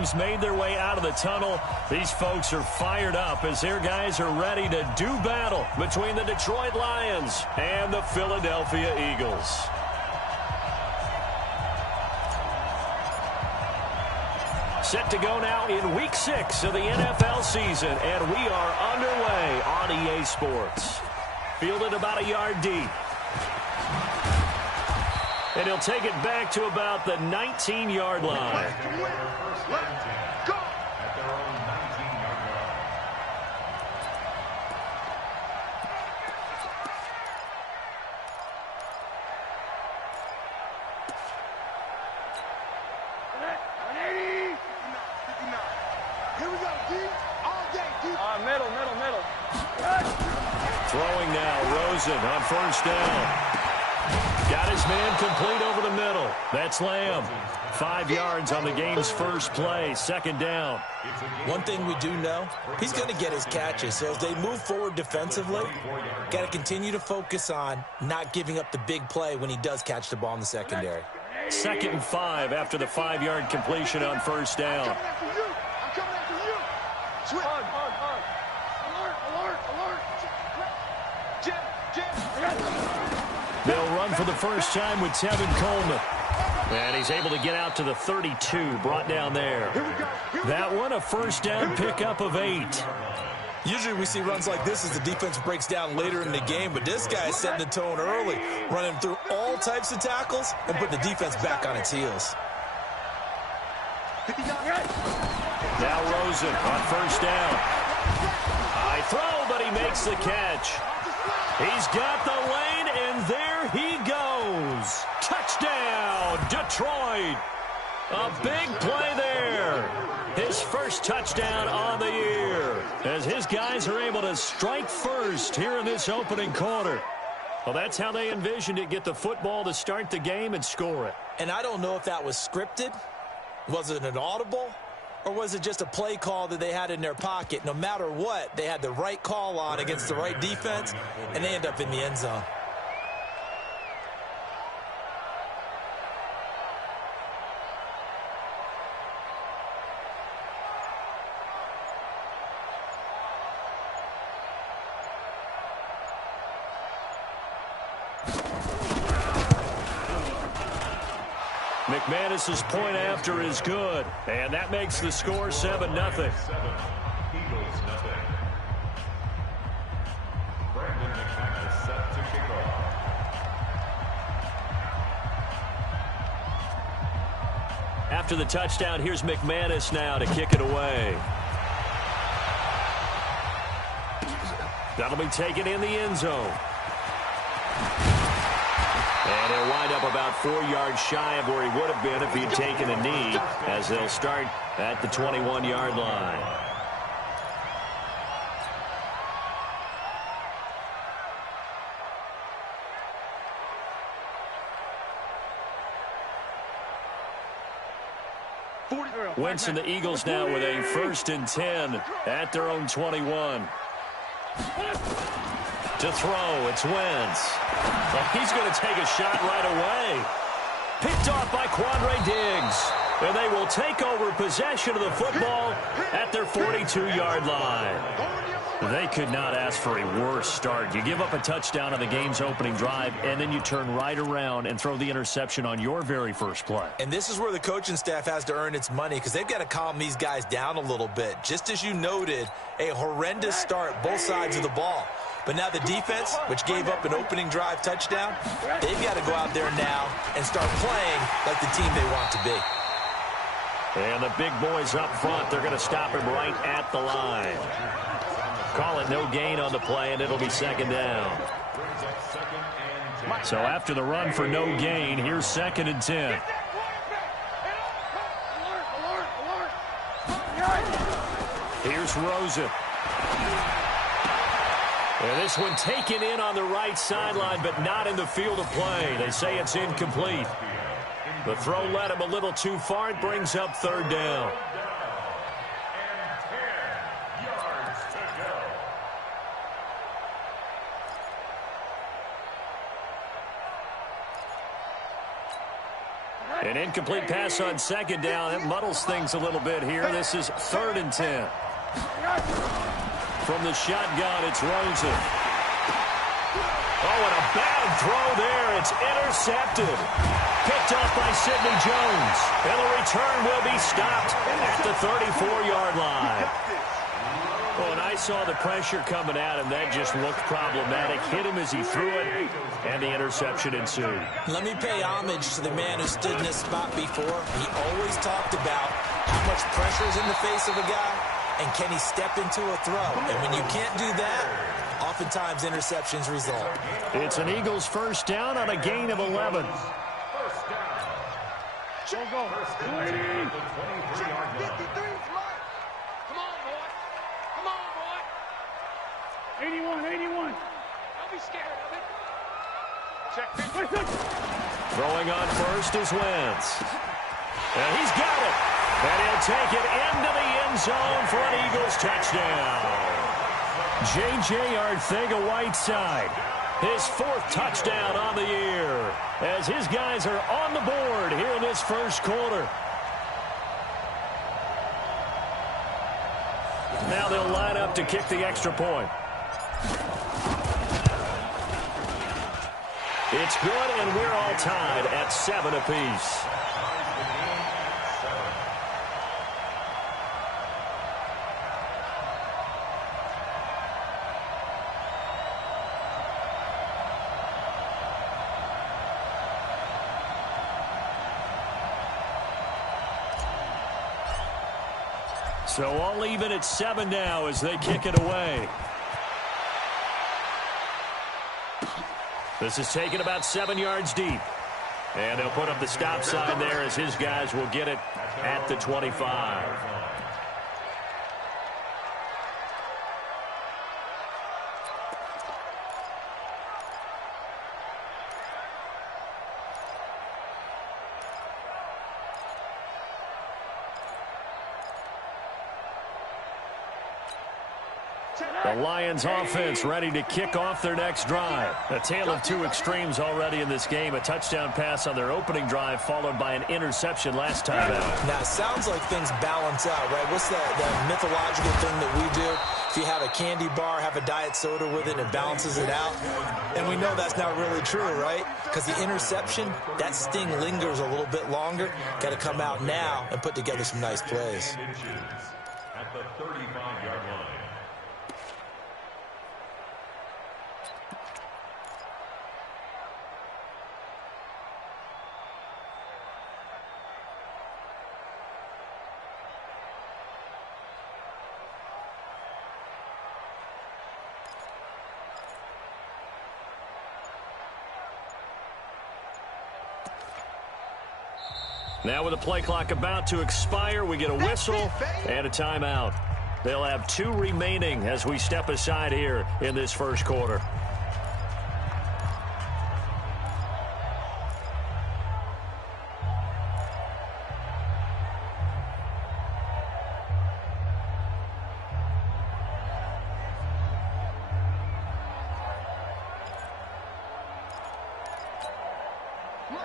teams made their way out of the tunnel. These folks are fired up as their guys are ready to do battle between the Detroit Lions and the Philadelphia Eagles. Set to go now in Week 6 of the NFL season, and we are underway on EA Sports. Fielded about a yard deep. And he'll take it back to about the 19-yard line. Throwing now, Rosen on first down. Got his man complete over the middle. That's Lamb. 5 yards on the game's first play, second down. One thing we do know, he's going to get his catches. So as they move forward defensively, got to continue to focus on not giving up the big play when he does catch the ball in the secondary. 2nd and 5 after the 5-yard completion on first down. They'll run for the first time with Tevin Coleman. And he's able to get out to the 32, brought down there. That one, a first down pickup of 8. Usually we see runs like this as the defense breaks down later in the game, but this guy is setting the tone early, running through all types of tackles and put the defense back on its heels. Now Rosen on first down. High throw, but he makes the catch. He's got the lane, and there he goes. Touchdown, Detroit. A big play there. His first touchdown on the year as his guys are able to strike first here in this opening quarter. Well, that's how they envisioned it, get the football to start the game and score it. And I don't know if that was scripted. Was it an audible? Or was it just a play call that they had in their pocket? No matter what, they had the right call on against the right defense, and they end up in the end zone. McManus's point after is good, and that makes the score 7-0. After the touchdown, here's McManus now to kick it away. That'll be taken in the end zone. And he'll wind up about 4 yards shy of where he would have been if he'd taken a knee, as they'll start at the 21-yard line. Wentz and the Eagles now with a 1st and 10 at their own 21. To throw, it's Wentz. Well, he's going to take a shot right away. Picked off by Quandre Diggs. And they will take over possession of the football at their 42-yard line. They could not ask for a worse start. You give up a touchdown on the game's opening drive, and then you turn right around and throw the interception on your very first play. And this is where the coaching staff has to earn its money, because they've got to calm these guys down a little bit. Just as you noted, a horrendous start both sides of the ball. But now the defense, which gave up an opening drive touchdown, they've got to go out there now and start playing like the team they want to be. And the big boys up front, they're going to stop him right at the line. Call it no gain on the play, and it'll be 2nd down. So after the run for no gain, here's 2nd and 10. Here's Rosen. And this one taken in on the right sideline, but not in the field of play. They say it's incomplete. The throw led him a little too far. It brings up 3rd down. An incomplete pass on second down. It muddles things a little bit here. This is 3rd and 10. From the shotgun, it's Rosen. Oh, and a bad throw there. It's intercepted. Picked off by Sidney Jones. And the return will be stopped at the 34-yard line. Oh, and I saw the pressure coming at him. That just looked problematic. Hit him as he threw it, and the interception ensued. Let me pay homage to the man who stood in this spot before. He always talked about how much pressure is in the face of a guy, and can he step into a throw? And when you can't do that, oftentimes interceptions result. It's an Eagles first down on a gain of 11. Go. 81. Don't be scared of it. Check. Throwing on first is Wentz. And he's got it. And he'll take it into the end zone for an Eagles touchdown. J.J. Arcega-Whiteside, his 4th touchdown on the year, as his guys are on the board here in this first quarter. Now they'll line up to kick the extra point. It's good, and we're all tied at 7 apiece. So all even at 7 now as they kick it away. This is taken about 7 yards deep. And they'll put up the stop sign there as his guys will get it at the 25. The Lions offense ready to kick off their next drive. A tale of two extremes already in this game. A touchdown pass on their opening drive followed by an interception last time out. Now, it sounds like things balance out, right? What's that mythological thing that we do? If you have a candy bar, have a diet soda with it, and it balances it out. And we know that's not really true, right? Because the interception, that sting lingers a little bit longer. Got to come out now and put together some nice plays. At the 35-yard line. Now with the play clock about to expire, we get a whistle and a timeout. They'll have 2 remaining as we step aside here in this first quarter.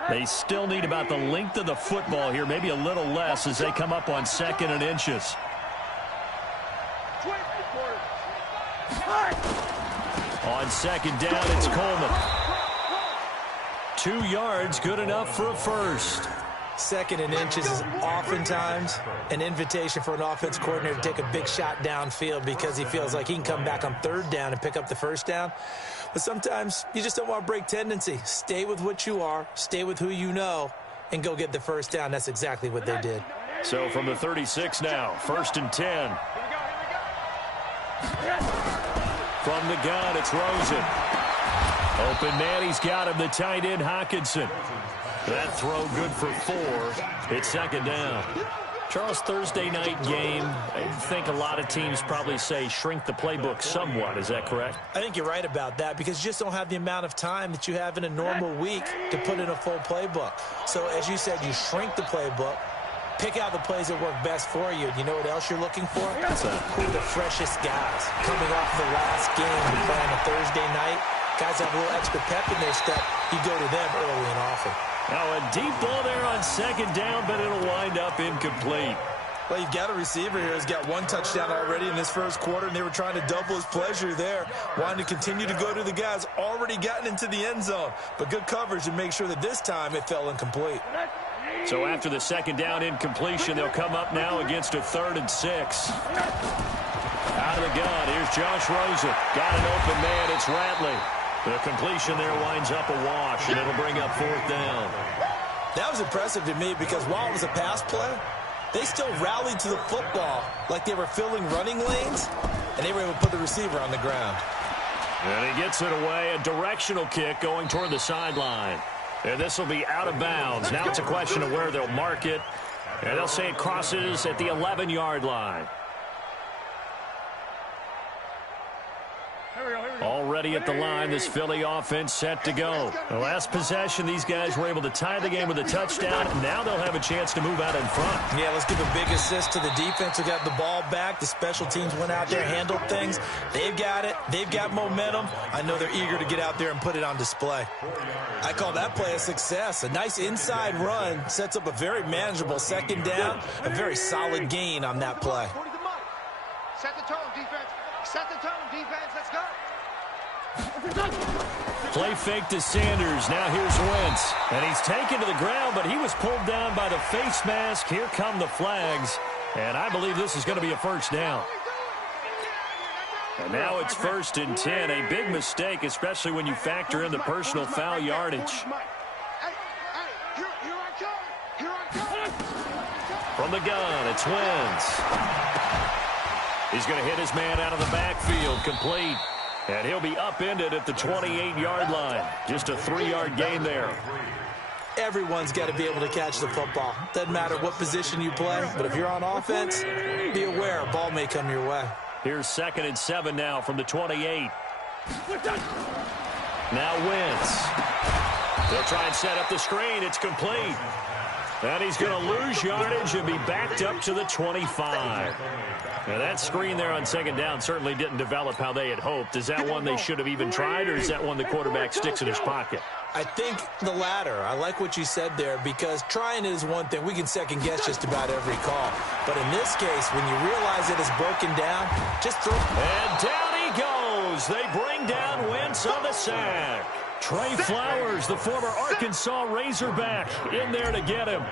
They still need about the length of the football here, maybe a little less as they come up on 2nd and inches. On 2nd down, it's Coleman. 2 yards, good enough for a first. 2nd and inches is oftentimes an invitation for an offense coordinator to take a big shot downfield because he feels like he can come back on 3rd down and pick up the first down. But sometimes you just don't want to break tendency. Stay with what you are, stay with who you know, and go get the first down. That's exactly what they did. So from the 36 now, 1st and 10. From the gun, it's Rosen. Open man, he's got him, the tight end, Hockenson. That throw good for 4. It's 2nd down. Charles, Thursday night game, I think a lot of teams probably say shrink the playbook somewhat. Is that correct? I think you're right about that because you just don't have the amount of time that you have in a normal week to put in a full playbook. So as you said, you shrink the playbook, pick out the plays that work best for you. You know what else you're looking for? Who are the freshest guys coming off the last game to play on a Thursday night? Guys have a little extra pep in their step. You go to them early and often. Now a deep ball there on second down, but it'll wind up incomplete. Well, you've got a receiver here who's got one touchdown already in this first quarter, and they were trying to double his pleasure there, wanting to continue to go to the guys already gotten into the end zone. But good coverage to make sure that this time it fell incomplete. So after the second down incompletion, they'll come up now against a 3rd and 6. Out of the gun, here's Josh Rosen. Got an open man, it's Ratley. The completion there winds up a wash, and it'll bring up 4th down. That was impressive to me because while it was a pass play, they still rallied to the football like they were filling running lanes, and they were able to put the receiver on the ground. And he gets it away, a directional kick going toward the sideline. And this will be out of bounds. Now it's a question of where they'll mark it, and they'll say it crosses at the 11-yard line. Already at the line, this Philly offense set to go. The last possession, these guys were able to tie the game with a touchdown, and now they'll have a chance to move out in front. Yeah, let's give a big assist to the defense who got the ball back. The special teams went out there, handled things. They've got it. They've got momentum. I know they're eager to get out there and put it on display. I call that play a success. A nice inside run sets up a very manageable second down. A very solid gain on that play. Set the tone, defense. Set the tone, defense. Let's go. Play fake to Sanders. Now here's Wentz. And he's taken to the ground, but he was pulled down by the face mask. Here come the flags. And I believe this is going to be a 1st down. And now it's 1st and 10. A big mistake, especially when you factor in the personal foul yardage. From the gun, it's Wentz. He's going to hit his man out of the backfield, complete. And he'll be upended at the 28-yard line. Just a 3-yard gain there. Everyone's got to be able to catch the football. Doesn't matter what position you play, but if you're on offense, be aware a ball may come your way. Here's 2nd and 7 now from the 28. Now Wentz. They'll try and set up the screen. It's complete. And he's going to lose yardage and be backed up to the 25. Now that screen there on 2nd down certainly didn't develop how they had hoped. Is that one they should have even tried, or is that one the quarterback sticks in his pocket? I think the latter. I like what you said there, because trying it is one thing. We can second guess just about every call. But in this case, when you realize it is broken down, just throw. And down he goes. They bring down Wentz on the sack. Trey Flowers, the former Arkansas Razorback, in there to get him.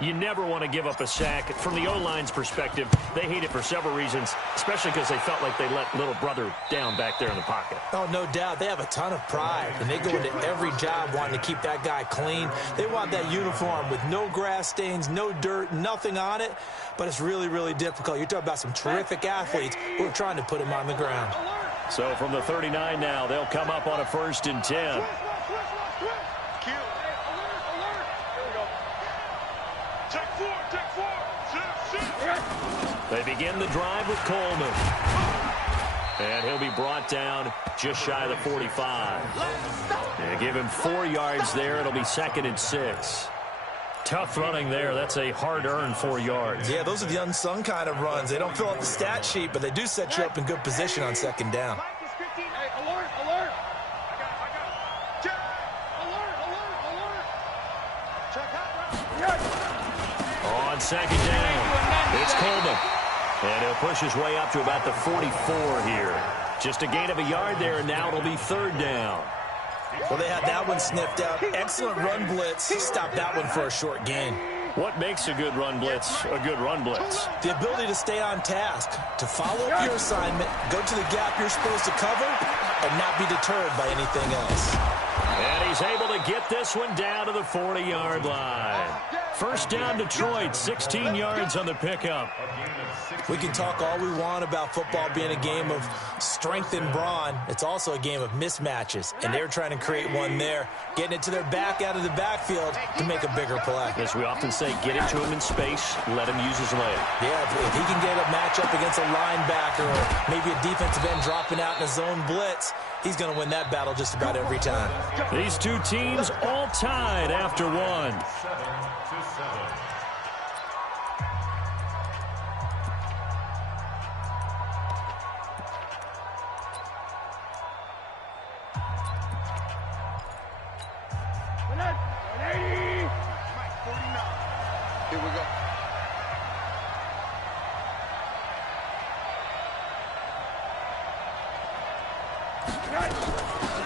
You never want to give up a sack. From the O-line's perspective, they hate it for several reasons, especially because they felt like they let little brother down back there in the pocket. Oh, no doubt. They have a ton of pride, and they go into every job wanting to keep that guy clean. They want that uniform with no grass stains, no dirt, nothing on it, but it's really, really difficult. You're talking about some terrific athletes who are trying to put him on the ground. So from the 39 now, they'll come up on a 1st and 10. They begin the drive with Coleman. And he'll be brought down just shy of the 45. They give him 4 yards there. It'll be 2nd and 6. Tough running there. That's a hard-earned 4 yards. Yeah, those are the unsung kind of runs. They don't fill out the stat sheet, but they do set you up in good position on 2nd down. On 2nd down, it's Coleman. And he'll push his way up to about the 44 here. Just a gain of a yard there, and now it'll be 3rd down. Well, they had that one sniffed out. Excellent run blitz. Stopped that one for a short gain. What makes a good run blitz a good run blitz? The ability to stay on task, to follow up your assignment, go to the gap you're supposed to cover, and not be deterred by anything else. And he's able to get this one down to the 40-yard line. 1st down, Detroit, 16 yards on the pickup. We can talk all we want about football being a game of strength and brawn. It's also a game of mismatches, and they're trying to create one there, getting it to their back out of the backfield to make a bigger play. As we often say, get it to him in space, let him use his leg. Yeah, if he can get a matchup against a linebacker or maybe a defensive end dropping out in a zone blitz, he's going to win that battle just about every time. These two teams all tied after one. 7-7.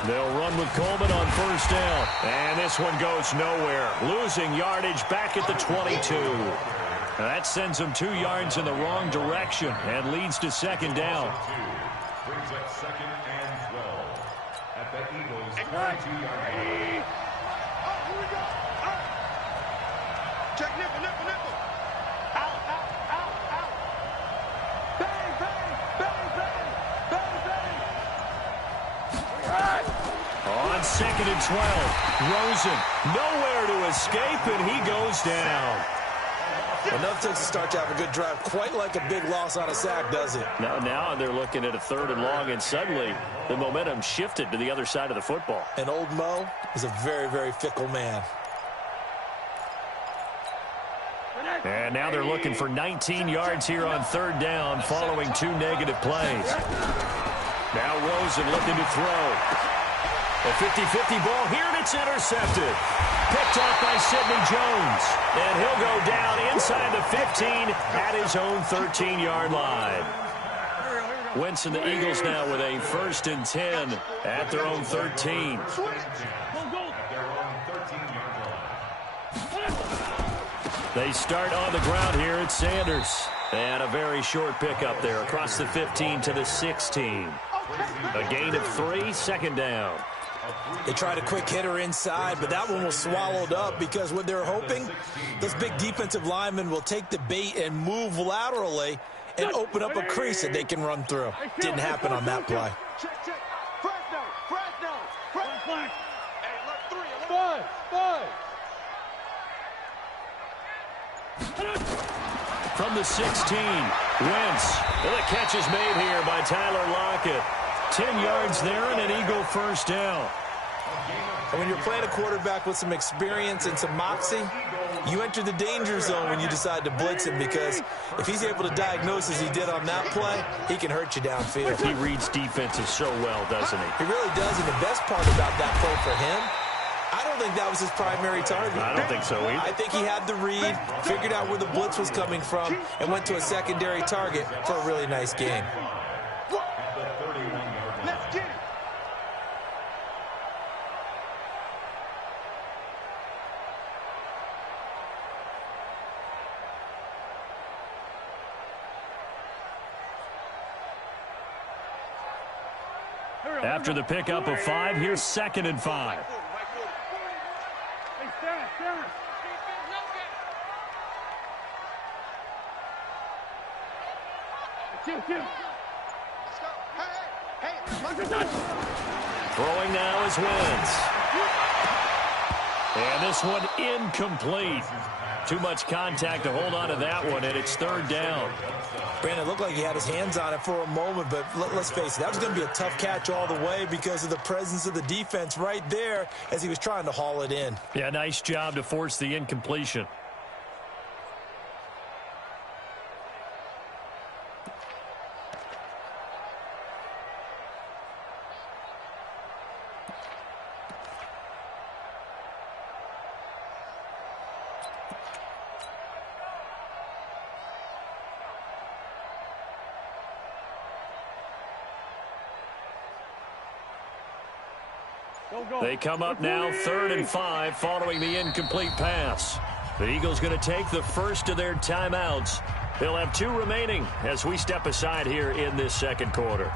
They'll run with Coleman on first down. And this one goes nowhere. Losing yardage back at the 22. That sends them 2 yards in the wrong direction and leads to second down. Brings up second and 12 at the Eagles' 22-yard line. Check nipple, nipple, nipple. Out, out, out, out. Bang, bang, bang, bang, bang, bang. On second and 12, Rosen nowhere to escape, and he goes down. Enough to start to have a good drive. Quite like a big loss on a sack, does it? Now they're looking at a 3rd and long, and suddenly the momentum shifted to the other side of the football. And old Mo is a very, very fickle man. And now they're looking for 19 yards here on 3rd down following 2 negative plays. Now Rosen looking to throw. A 50-50 ball here, and it's intercepted. Picked off by Sidney Jones. And he'll go down inside the 15 at his own 13-yard line. Wentz and the Eagles now with a 1st and 10 at their own 13. They start on the ground here at Sanders. And a very short pickup there across the 15 to the 16. A gain of 3, second down. They tried a quick hitter inside, but that one was swallowed up because what they're hoping, those big defensive linemen will take the bait and move laterally and open up a crease that they can run through. Didn't happen on that play. Check, check. Fresno, Fresno, Fresno. Hey, look, 3. From the 16, Wentz. Well, the catch is made here by Tyler Lockett. 10 yards there and an Eagle first down. And when you're playing a quarterback with some experience and some moxie, you enter the danger zone when you decide to blitz him, because if he's able to diagnose as he did on that play, he can hurt you downfield. He reads defenses so well, doesn't he? He really does, and the best part about that play for him, I don't think that was his primary target. I don't think so either. I think he had the read, figured out where the blitz was coming from, and went to a secondary target for a really nice gain. Let's get it. After the pickup of 5, here's 2nd and 5. Hey, stand, stand. Let's go. Let's go. Hey, Throwing now is Wentz. And this one incomplete. Too much contact to hold on to that one, and it's 3rd down. Brandon, it looked like he had his hands on it for a moment, but let's face it, that was going to be a tough catch all the way because of the presence of the defense right there as he was trying to haul it in. Yeah, nice job to force the incompletion. They come up now 3rd and 5 following the incomplete pass. The Eagles going to take the first of their timeouts. They'll have 2 remaining as we step aside here in this second quarter.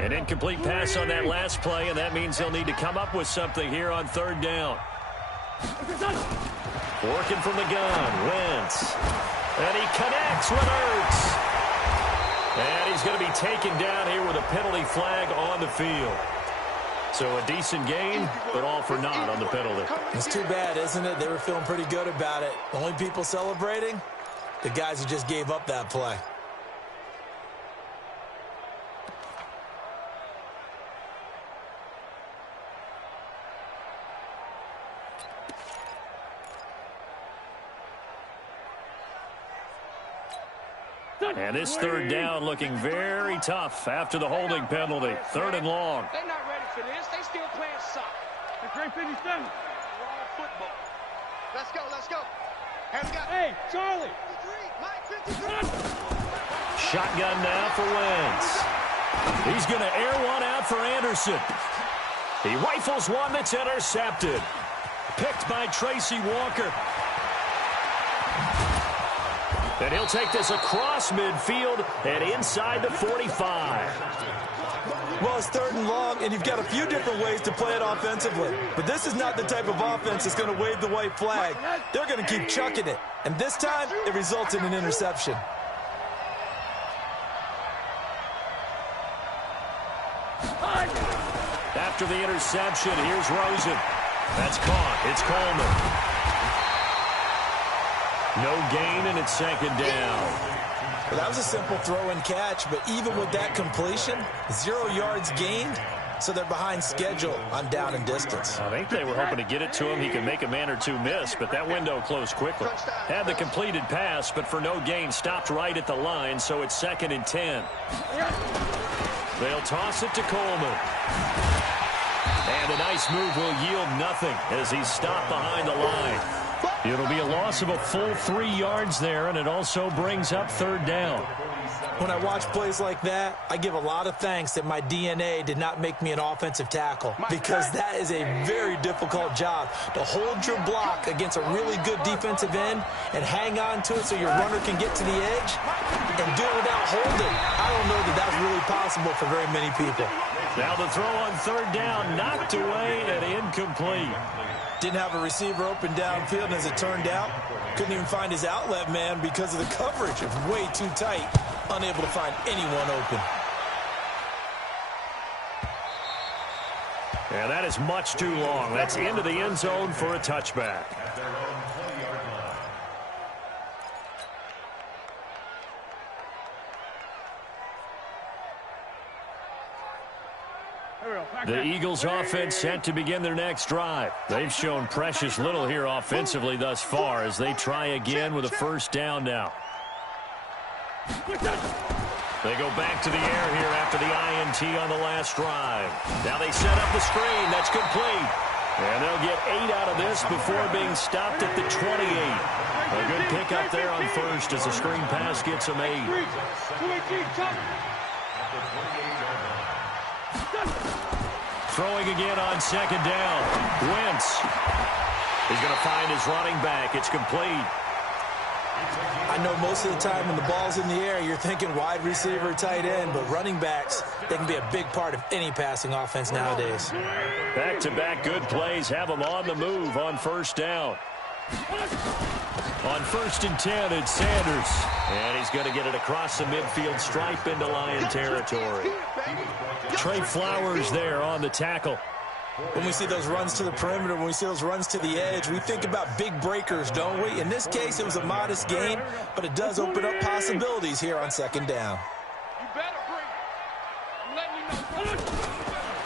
An incomplete pass on that last play, and that means they'll need to come up with something here on 3rd down. Working from the gun, Wentz. And he connects with Ertz. And he's going to be taken down here with a penalty flag on the field. So a decent gain, but all for naught on the penalty. It's too bad, isn't it? They were feeling pretty good about it. The only people celebrating, the guys who just gave up that play. And this third down looking very tough after the holding penalty. 3rd and long. They're not ready for this. They still playing soccer. It's right 57. Wrong football. Let's go, let's go. Hey, Charlie. 53, Mike, 53. Shotgun now for Wentz. He's going to air one out for Anderson. He rifles one that's intercepted. Picked by Tracy Walker. And he'll take this across midfield and inside the 45. Well, it's 3rd and long, and you've got a few different ways to play it offensively. But this is not the type of offense that's going to wave the white flag. They're going to keep chucking it. And this time, it results in an interception. After the interception, here's Rosen. That's caught. It's Coleman. No gain, and it's 2nd down. Well, that was a simple throw and catch, but even with that completion, 0 yards gained, so they're behind schedule on down and distance. I think they were hoping to get it to him. He could make a man or two miss, but that window closed quickly. Had the completed pass, but for no gain, stopped right at the line, so it's 2nd and 10. They'll toss it to Coleman. And a nice move will yield nothing as he's stopped behind the line. It'll be a loss of a full 3 yards there, and it also brings up 3rd down. When I watch plays like that, I give a lot of thanks that my DNA did not make me an offensive tackle, because that is a very difficult job to hold your block against a really good defensive end and hang on to it so your runner can get to the edge and do it without holding. I don't know that that's really possible for very many people. Now the throw on 3rd down, knocked away and incomplete. Didn't have a receiver open downfield, and as it turned out, couldn't even find his outlet man because of the coverage. It was way too tight, unable to find anyone open. Yeah, that is much too long. That's into the end zone for a touchback. The Eagles offense set to begin their next drive. They've shown precious little here offensively thus far as they try again with a 1st down now. They go back to the air here after the INT on the last drive. Now they set up the screen. That's complete. And they'll get 8 out of this before being stopped at the 28. A good pickup there on 1st as the screen pass gets them 8. Throwing again on 2nd down. Wentz. He's going to find his running back. It's complete. I know most of the time when the ball's in the air, you're thinking wide receiver, tight end, but running backs, they can be a big part of any passing offense nowadays. Back-to-back good plays have them on the move on 1st down. On 1st and 10, it's Sanders. And he's going to get it across the midfield stripe into Lion territory. Trey Flowers there on the tackle. When we see those runs to the perimeter, when we see those runs to the edge, we think about big breakers, don't we? In this case, it was a modest gain, but it does open up possibilities here on 2nd down. You better bring it. I'm letting you know.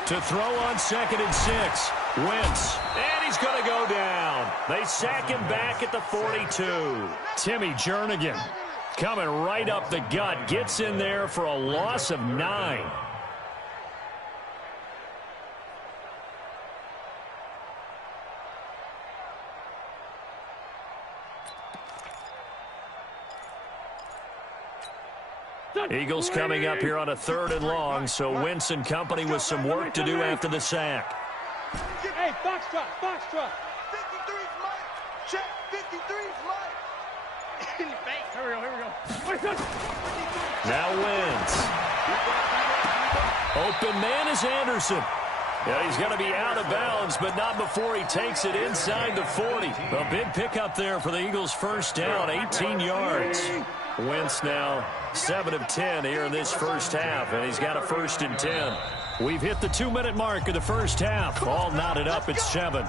To throw on 2nd and 6. Wentz. And he's going to go down. They sack him back at the 42. Timmy Jernigan coming right up the gut. Gets in there for a loss of 9. Eagles coming up here on a 3rd and long, so Wentz and company with some work to do after the sack. Hey, box truck, box truck. 53's Mike. Check, 53's Mike. In the face. Here we go. Now Wentz. Open man is Anderson. Yeah, he's going to be out of bounds, but not before he takes it inside the 40. A big pickup there for the Eagles' 1st down, 18 yards. Wentz now 7 of 10 here in this 1st half, and he's got a 1st and 10. We've hit the 2-minute mark of the 1st half. All knotted up at 7.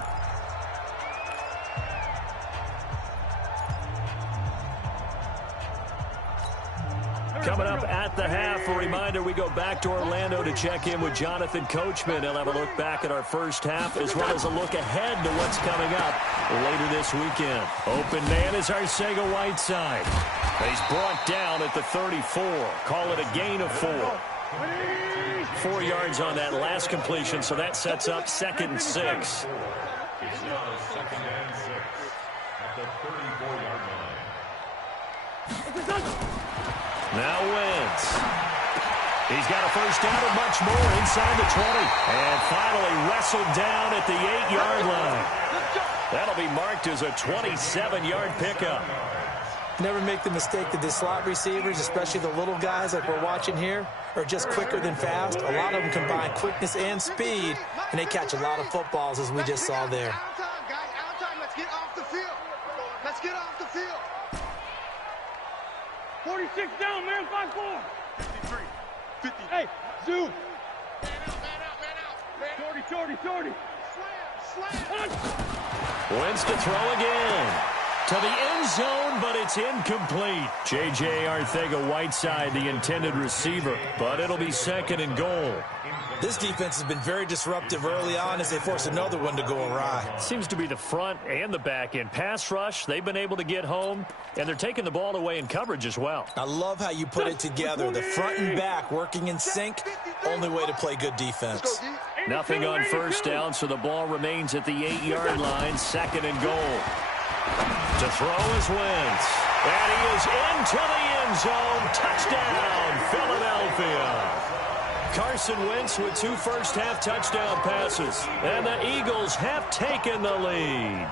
Coming up at the half, a reminder, we go back to Orlando to check in with Jonathan Coachman. He'll have a look back at our 1st half as well as a look ahead to what's coming up later this weekend. Open man is Arcega Whiteside. He's brought down at the 34. Call it a gain of 4. 4 yards on that last completion, so that sets up 2nd and 6. It's now 2nd and 6 at the 34-yard line. Now Wentz. He's got a first down and much more inside the 20. And finally wrestled down at the 8-yard line. That'll be marked as a 27-yard pickup. Never make the mistake that the slot receivers, especially the little guys like we're watching here, are just quicker than fast. A lot of them combine quickness and speed, and they catch a lot of footballs, as we just saw there. Out of time, guys. Out of time. Let's get off the field. Let's get off the field. 46 down, man. 5-4. 53. 50. Hey, zoom. Man out. 40. Slam. Wentz to throw again. To the end zone, but it's incomplete. J.J. Arcega-Whiteside, the intended receiver, but it'll be 2nd and goal. This defense has been very disruptive early on as they force another one to go awry. Seems to be the front and the back end. Pass rush, they've been able to get home, and they're taking the ball away in coverage as well. I love how you put it together. The front and back working in sync. Only way to play good defense. Nothing on first down, so the ball remains at the 8-yard line, 2nd and goal. To throw is Wentz. And he is into the end zone. Touchdown, Philadelphia. Carson Wentz with 2 first-half touchdown passes. And the Eagles have taken the lead.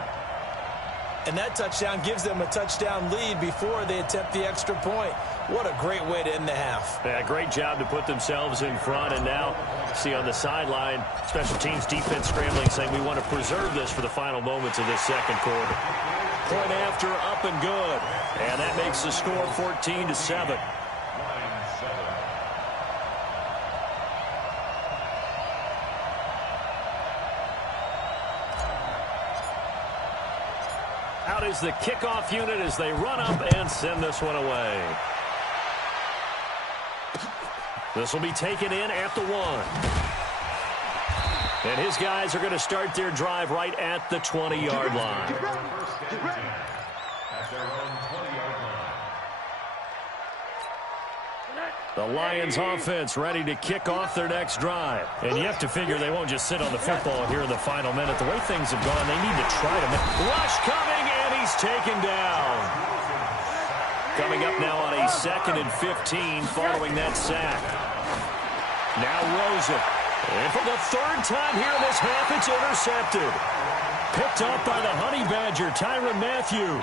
And that touchdown gives them a touchdown lead before they attempt the extra point. What a great way to end the half. Yeah, great job to put themselves in front. And now, see on the sideline, special teams defense scrambling, saying we want to preserve this for the final moments of this 2nd quarter. Point after, up and good. And that makes the score 14-7. Out is the kickoff unit as they run up and send this one away. This will be taken in at the 1. And his guys are going to start their drive right at the 20-yard line. At their own 20-yard line. The Lions offense ready to kick off their next drive. And you have to figure they won't just sit on the football here in the final minute. The way things have gone, they need to try to make... Rush coming, and he's taken down. Coming up now on a 2nd and 15 following that sack. Now Rosen. And for the 3rd time here in this half, it's intercepted. Picked up by the Honey Badger, Tyrann Mathieu.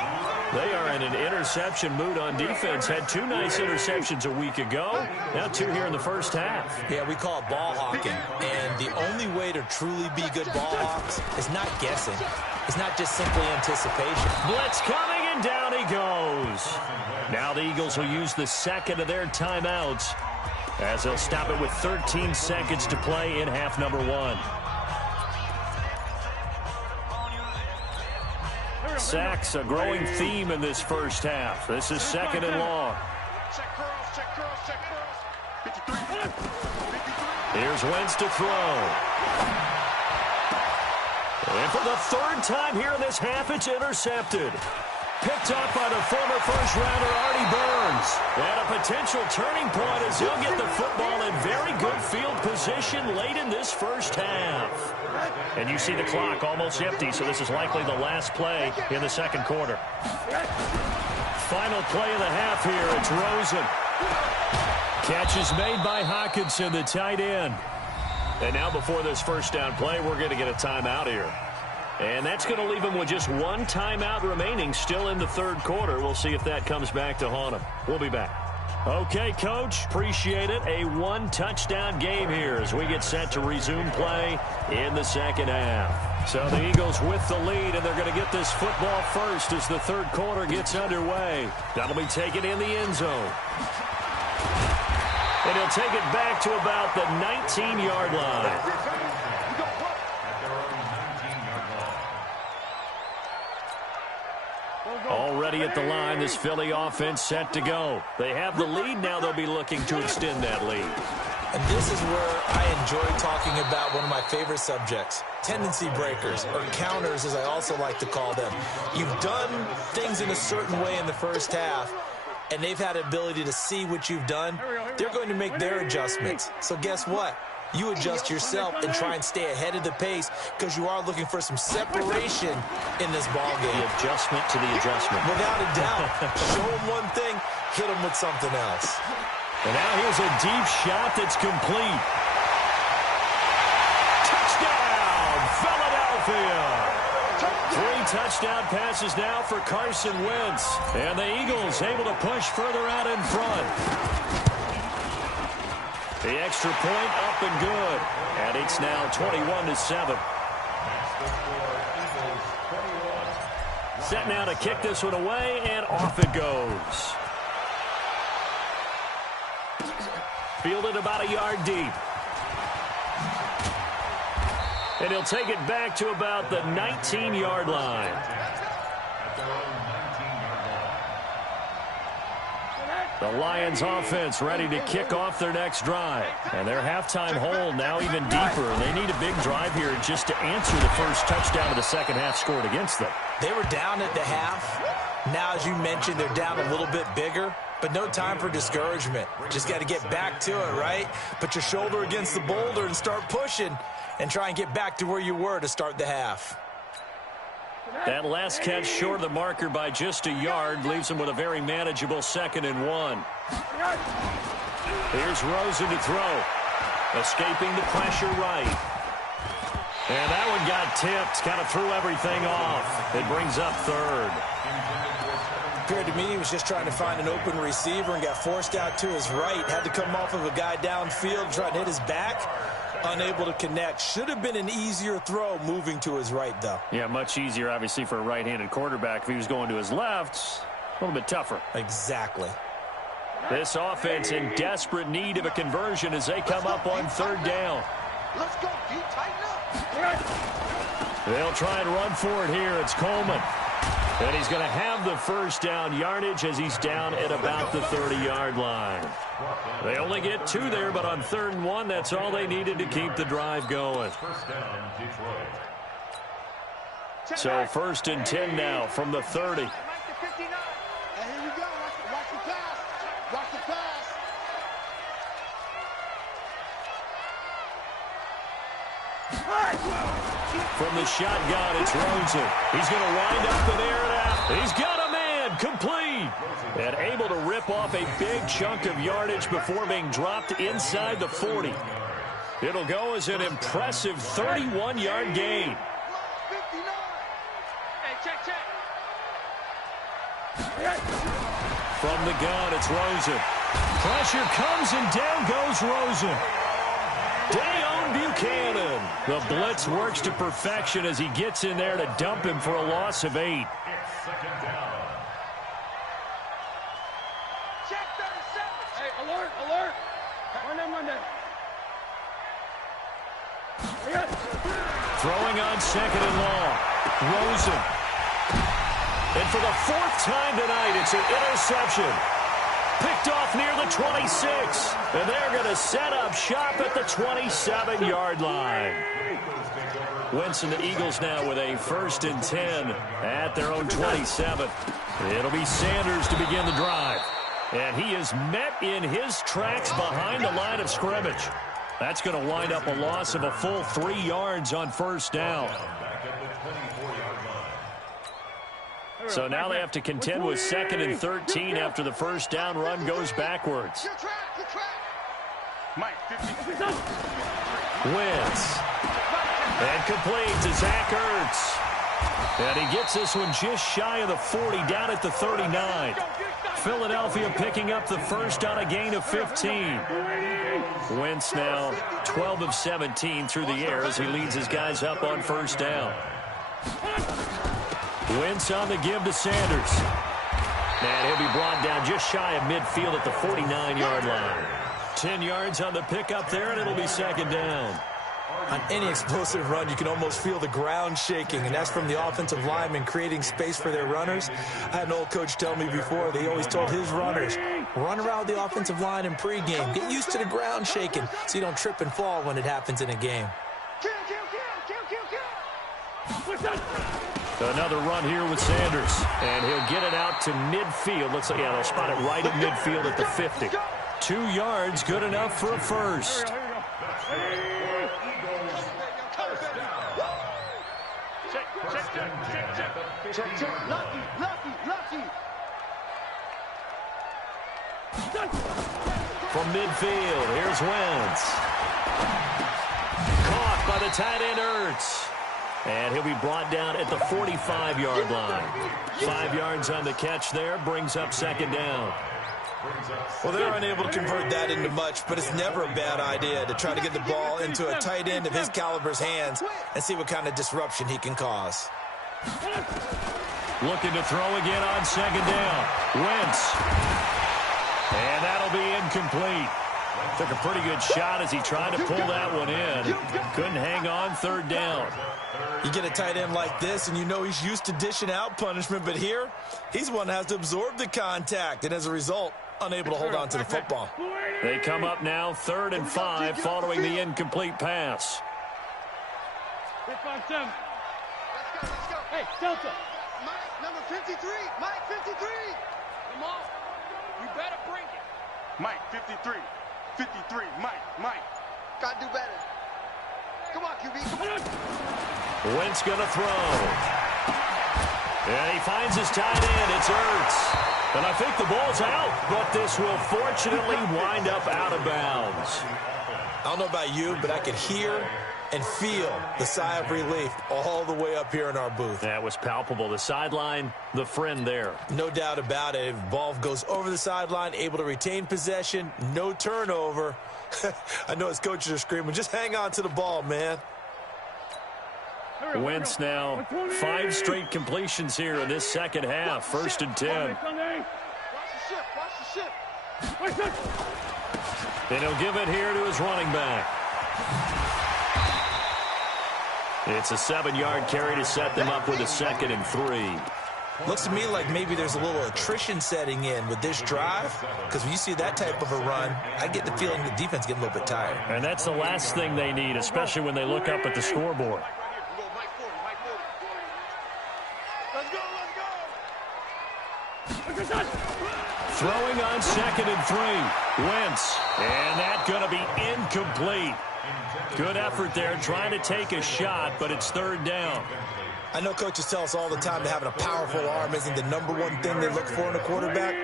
They are in an interception mood on defense. Had 2 nice interceptions a week ago. Now 2 here in the first half. Yeah, we call it ball hawking. And the only way to truly be good ball hawks is not guessing. It's not just simply anticipation. Blitz coming, and down he goes. Now the Eagles will use the 2nd of their timeouts as they'll stop it with 13 seconds to play in half number 1. Sacks, a growing theme in this first half. This is 2nd and long. Check cross. 53. Here's Wentz to throw. And for the 3rd time here in this half, it's intercepted. Picked up by the former first-rounder Artie Burns. And a potential turning point as he'll get the football in very good field position late in this first half. And you see the clock almost empty, so this is likely the last play in the 2nd quarter. Final play of the half here. It's Rosen. Catch is made by Hockenson, the tight end. And now before this first down play, we're going to get a timeout here. And that's going to leave him with just 1 timeout remaining still in the 3rd quarter. We'll see if that comes back to haunt him. We'll be back. Okay, Coach, appreciate it. A 1-touchdown game here as we get set to resume play in the 2nd half. So the Eagles with the lead, and they're going to get this football first as the 3rd quarter gets underway. That'll be taken in the end zone. And he'll take it back to about the 19-yard line. Already at the line, this Philly offense set to go. They have the lead. Now they'll be looking to extend that lead. And this is where I enjoy talking about one of my favorite subjects, tendency breakers, or counters as I also like to call them. You've done things in a certain way in the first half, and they've had the ability to see what you've done, they're going to make their adjustments. So guess what? You adjust yourself and try and stay ahead of the pace because you are looking for some separation in this ball game. The adjustment to the adjustment. Without a doubt. Show them one thing, hit them with something else. And now here's a deep shot that's complete. Touchdown, Philadelphia! 3 touchdown passes now for Carson Wentz. And the Eagles able to push further out in front. The extra point up and good. And it's now 21-7. Set now to kick this one away, and off it goes. Fielded about a yard deep. And he'll take it back to about the 19-yard line. The Lions offense ready to kick off their next drive. And their halftime hole now even deeper. They need a big drive here just to answer the first touchdown of the second half scored against them. They were down at the half. Now, as you mentioned, they're down a little bit bigger. But no time for discouragement. Just got to get back to it, right? Put your shoulder against the boulder and start pushing. And try and get back to where you were to start the half. That last catch short of the marker by just a yard leaves him with a very manageable 2nd and 1. Here's Rosen to throw. Escaping the pressure right. And that one got tipped. Kind of threw everything off. It brings up 3rd. Appeared to me he was just trying to find an open receiver and got forced out to his right. Had to come off of a guy downfield, try to hit his back. Unable to connect. Should have been an easier throw moving to his right, though. Yeah, much easier, obviously, for a right-handed quarterback. If he was going to his left, a little bit tougher. Exactly. This offense in desperate need of a conversion as they come up on 3rd down. Let's go, D. Tighten up. They'll try and run for it here. It's Coleman. And he's going to have the first down yardage as he's down at about the 30-yard line. They only get 2 there, but on 3rd and 1, that's all they needed to keep the drive going. So 1st and 10 now from the 30. Hey, here we go. Watch the pass. Watch the pass. From the shotgun, it's Rosen. He's going to wind up in the air and out. He's got a man, complete. And able to rip off a big chunk of yardage before being dropped inside the 40. It'll go as an impressive 31-yard gain. Hey, check. From the gun, it's Rosen. Pressure comes and down goes Rosen. Dayon Buchanan. The blitz works to perfection as he gets in there to dump him for a loss of 8. Check 37. Hey, alert. Monday. Throwing on 2nd and long. Rosen. And for the 4th time tonight, it's an interception. Picked off near the 26. And they're going to set up shop at the 27-yard line. Wentz and the Eagles now with a 1st and 10 at their own 27. It'll be Sanders to begin the drive. And he is met in his tracks behind the line of scrimmage. That's going to wind up a loss of a full 3 yards on 1st down. So now they have to contend with 2nd and 13 after the 1st down run goes backwards. Good track. Mike, 50. Wentz. And complete to Zach Ertz. And he gets this one just shy of the 40, down at the 39. Philadelphia picking up the first on a gain of 15. Wentz now 12 of 17 through the air as he leads his guys up on 1st down. Wentz on the give to Sanders. And he'll be brought down just shy of midfield at the 49-yard line. 10 yards on the pickup there, and it'll be 2nd down. On any explosive run, you can almost feel the ground shaking, and that's from the offensive linemen creating space for their runners. I had an old coach tell me before, they always told his runners, run around the offensive line in pregame. Get used to the ground shaking so you don't trip and fall when it happens in a game. Kill. Another run here with Sanders. And he'll get it out to midfield. Looks like, yeah, they'll spot it right at midfield at the 50. 2 yards, good enough for a first. Check. Lucky. From midfield, here's Wentz. Caught by the tight end, Ertz. And he'll be brought down at the 45-yard line. 5 yards on the catch there, brings up second down. Well, they're unable to convert that into much, but it's never a bad idea to try to get the ball into a tight end of his caliber's hands and see what kind of disruption he can cause. Looking to throw again on second down. Wentz. And that'll be incomplete. Took a pretty good shot as he tried to pull that one in. Couldn't hang on, third down. You get a tight end like this, and you know he's used to dishing out punishment, but here, he's one that has to absorb the contact, and as a result, unable to hold on to the football. They come up now, 3rd and 5, following the incomplete pass. 5-7. Let's go. Hey, Delta. Mike, number 53. Mike, 53. Come on. We better bring it. Mike, 53. 53. Mike. Gotta do better. Come on, QB. Come on. Wentz gonna throw. And he finds his tight end. It's Ertz. And I think the ball's out, but this will fortunately wind up out of bounds. I don't know about you, but I could hear and feel the sigh of relief all the way up here in our booth. That was palpable. The sideline, the friend there. No doubt about it. If the ball goes over the sideline, able to retain possession, no turnover. I know his coaches are screaming, just hang on to the ball, man. Wentz now 5 straight completions here in this second half. 1st and 10. Watch the ship. And he'll give it here to his running back. It's a 7-yard carry to set them up with a 2nd and 3. Looks to me like maybe there's a little attrition setting in with this drive, because when you see that type of a run, I get the feeling the defense getting a little bit tired. And that's the last thing they need, especially when they look up at the scoreboard. Throwing on 2nd and 3. Wentz. And that's going to be incomplete. Good effort there, trying to take a shot, but it's 3rd down. I know coaches tell us all the time that having a powerful arm isn't the #1 thing they look for in a quarterback.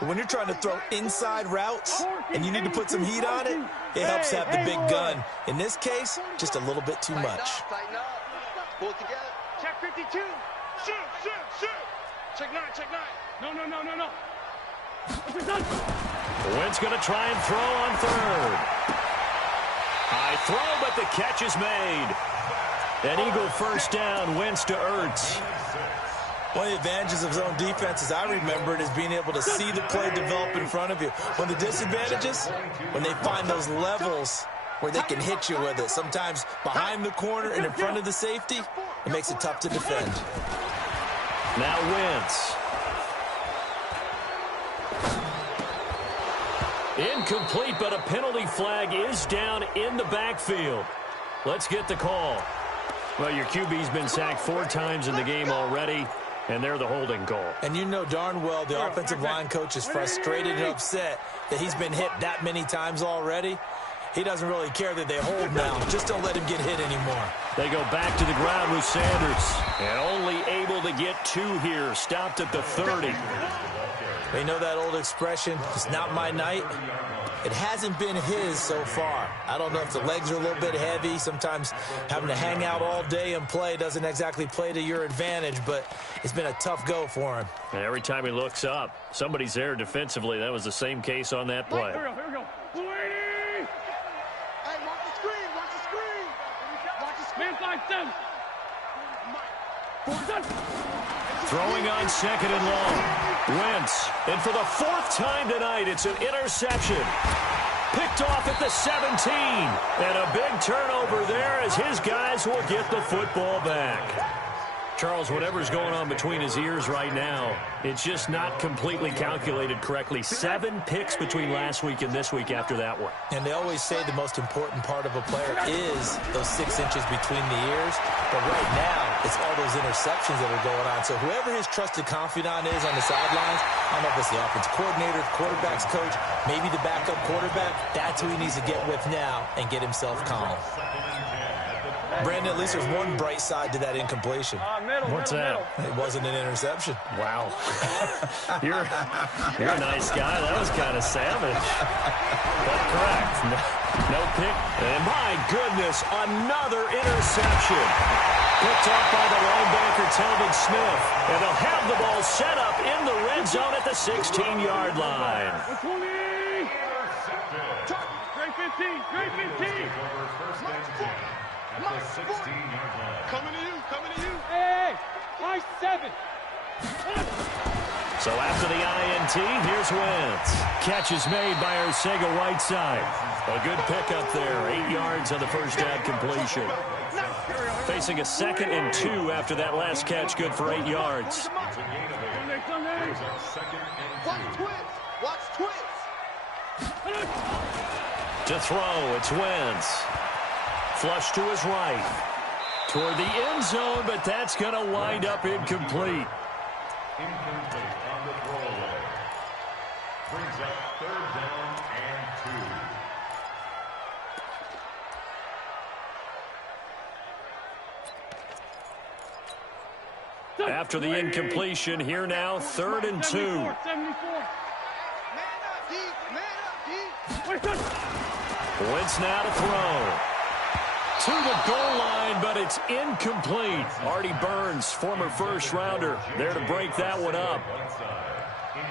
But when you're trying to throw inside routes and you need to put some heat on it, it helps to have the big gun. In this case, just a little bit too much. Tighten up. Pull it together. Check 52. Shoot. Check 9. No. Wentz going to try and throw on 3rd. High throw, but the catch is made. An Eagle first down, Wentz to Ertz. One of the advantages of zone defense, as I remember it, is being able to see the play develop in front of you. One of the disadvantages, when they find those levels where they can hit you with it. Sometimes behind the corner and in front of the safety, it makes it tough to defend. Now Wentz. Incomplete, but a penalty flag is down in the backfield. Let's get the call. Well, your QB's been sacked 4 times in the game already, and they're the holding call. And you know darn well the offensive line coach is frustrated and upset that he's been hit that many times already. He doesn't really care that they hold now. Just don't let him get hit anymore. They go back to the ground with Sanders. And only able to get 2 here. Stopped at the 30. They know that old expression, it's not my night. It hasn't been his so far. I don't know if the legs are a little bit heavy. Sometimes having to hang out all day and play doesn't exactly play to your advantage, but it's been a tough go for him. And every time he looks up, somebody's there defensively. That was the same case on that play. Here we go. Hey, watch the screen. Watch the screen. Man 5-7. Throwing on 2nd and long. Wentz. And for the 4th time tonight, it's an interception. Picked off at the 17. And a big turnover there as his guys will get the football back. Charles, whatever's going on between his ears right now, it's just not completely calculated correctly. 7 picks between last week and this week after that one. And they always say the most important part of a player is those 6 inches between the ears. But right now, It's all those interceptions that are going on. So whoever his trusted confidant is on the sidelines, I don't know if it's the offense coordinator, the quarterback's coach, maybe the backup quarterback, that's who he needs to get with now and get himself calm. Brandon, at least there's one bright side to that incompletion. What's that? It wasn't an interception. Wow. You're a nice guy. That was kind of savage. But correct. No pick. And my goodness, another interception. Picked off by the linebacker, Telvin Smith. And they'll have the ball set up in the red zone at the 16-yard line. Great 15. Great 15. At the 16-yard line. Coming to you. Hey, high 7. So after the INT, here's Wentz. Catch is made by Arcega-Whiteside. A good pickup there. 8 yards on the first down completion. Facing a 2nd and 2 after that last catch, good for 8 yards. Watch twins. To throw, it's Wentz. Flush to his right. Toward the end zone, but that's going to wind up incomplete. Incomplete on the throwaway. Brings up 3rd down and 2. After the incompletion, here now, 3rd and 2. 74. Man up, deep. Wentz now to throw. To the goal line, but it's incomplete. Artie Burns, former first-rounder, there to break that one up.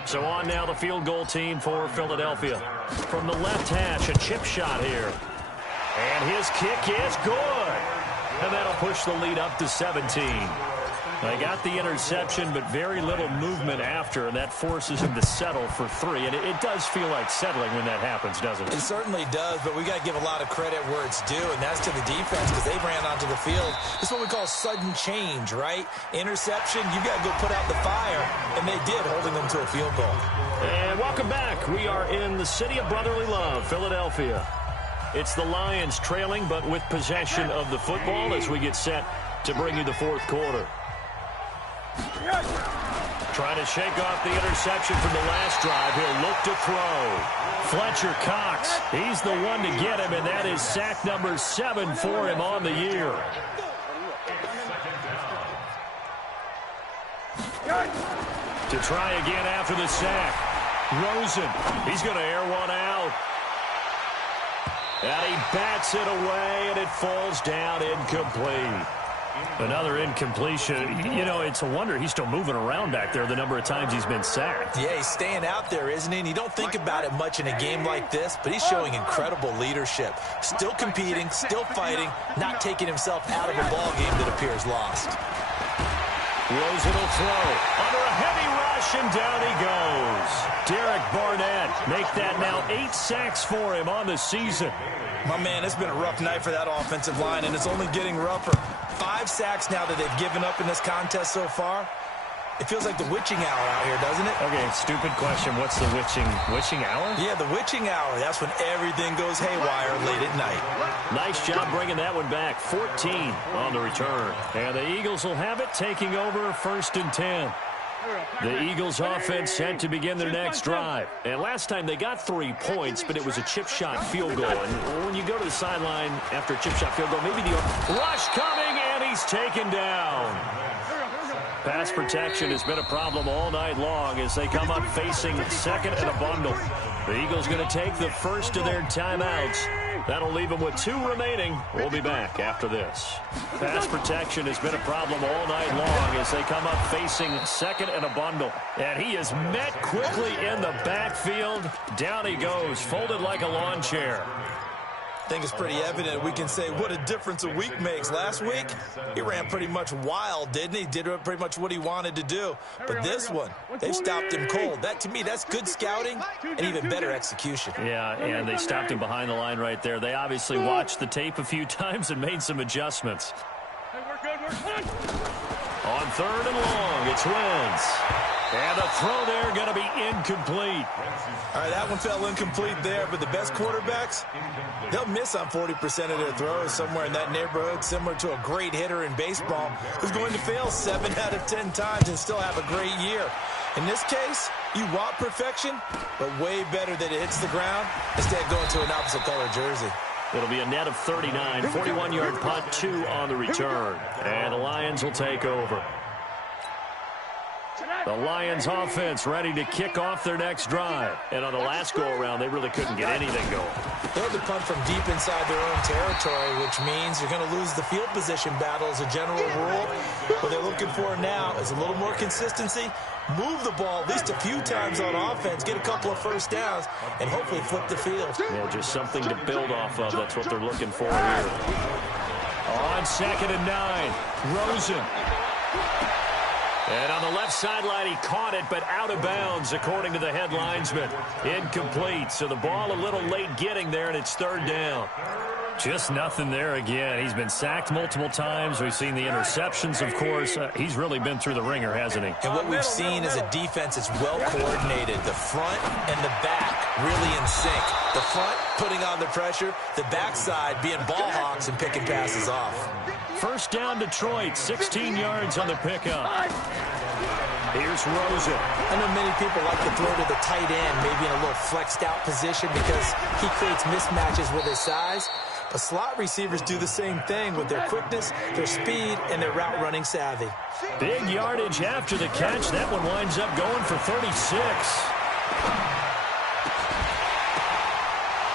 So on now the field goal team for Philadelphia. From the left hash, a chip shot here. And his kick is good. And that'll push the lead up to 17. They got the interception, but very little movement after, and that forces him to settle for 3. And it does feel like settling when that happens, doesn't it? It certainly does, but we got to give a lot of credit where it's due, and that's to the defense because they ran onto the field. This is what we call sudden change, right? Interception, you got to go put out the fire, and they did, holding them to a field goal. And welcome back. We are in the city of brotherly love, Philadelphia. It's the Lions trailing, but with possession of the football as we get set to bring you the 4th quarter. Trying to shake off the interception from the last drive. He'll look to throw. Fletcher Cox, he's the one to get him, and that is sack number 7 for him on the year. To try again after the sack. Rosen, he's going to air one out. And he bats it away, and it falls down incomplete. Another incompletion. You know, it's a wonder he's still moving around back there the number of times he's been sacked. Yeah, he's staying out there, isn't he? And you don't think about it much in a game like this, but he's showing incredible leadership. Still competing, still fighting, not taking himself out of a ball game that appears lost. Rosen will throw. Under a heavy rush, and down he goes. Derek Barnett make that now 8 sacks for him on the season. My man, it's been a rough night for that offensive line, and it's only getting rougher. 5 sacks now that they've given up in this contest so far. It feels like the witching hour out here, doesn't it? Okay, stupid question. What's the witching hour? Yeah, the witching hour. That's when everything goes haywire late at night. Nice job bringing that one back. 14 on the return. And the Eagles will have it, taking over 1st and 10. The Eagles offense set to begin their next drive. And last time they got 3 points, but it was a chip shot field goal. And when you go to the sideline after a chip shot field goal, maybe the rush coming, and he's taken down. Pass protection has been a problem all night long as they come up facing 2nd and a bundle. The Eagles going to take the first of their timeouts. That'll leave them with 2 remaining. We'll be back after this. Pass protection has been a problem all night long as they come up facing 2nd and a bundle. And he is met quickly in the backfield. Down he goes, folded like a lawn chair. I think it's pretty evident we can say what a difference a week makes. Last week, he ran pretty much wild, didn't he? Did pretty much what he wanted to do. But this one, they've stopped him cold. That, to me, that's good scouting and even better execution. Yeah, and they stopped him behind the line right there. They obviously watched the tape a few times and made some adjustments. Hey, we're good. On 3rd and long, it's Wentz. And the throw there going to be incomplete. All right, that one fell incomplete there, but the best quarterbacks, they'll miss on 40% of their throws, somewhere in that neighborhood, similar to a great hitter in baseball who's going to fail 7 out of 10 times and still have a great year. In this case, you want perfection, but way better that it hits the ground instead of going to an opposite color jersey. It'll be a net of 39, 41-yard punt, 2 on the return. And the Lions will take over. The Lions offense ready to kick off their next drive. And on the last go-around, they really couldn't get anything going. They had to punt from deep inside their own territory, which means you're going to lose the field position battle as a general rule. What they're looking for now is a little more consistency, move the ball at least a few times on offense, get a couple of first downs, and hopefully flip the field. Yeah, just something to build off of. That's what they're looking for here. On 2nd and 9, Rosen. And on the left sideline, he caught it, but out of bounds, according to the head linesman. Incomplete, so the ball a little late getting there, and it's 3rd down. Just nothing there again. He's been sacked multiple times. We've seen the interceptions, of course. He's really been through the ringer, hasn't he? And what we've seen is a defense that's well coordinated. The front and the back really in sync. The front putting on the pressure, the backside being ball hawks and picking passes off. 1st down Detroit, 16 yards on the pickup. Here's Rosen. I know many people like to throw to the tight end, maybe in a little flexed out position because he creates mismatches with his size. But slot receivers do the same thing with their quickness, their speed, and their route running savvy. Big yardage after the catch. That one winds up going for 36.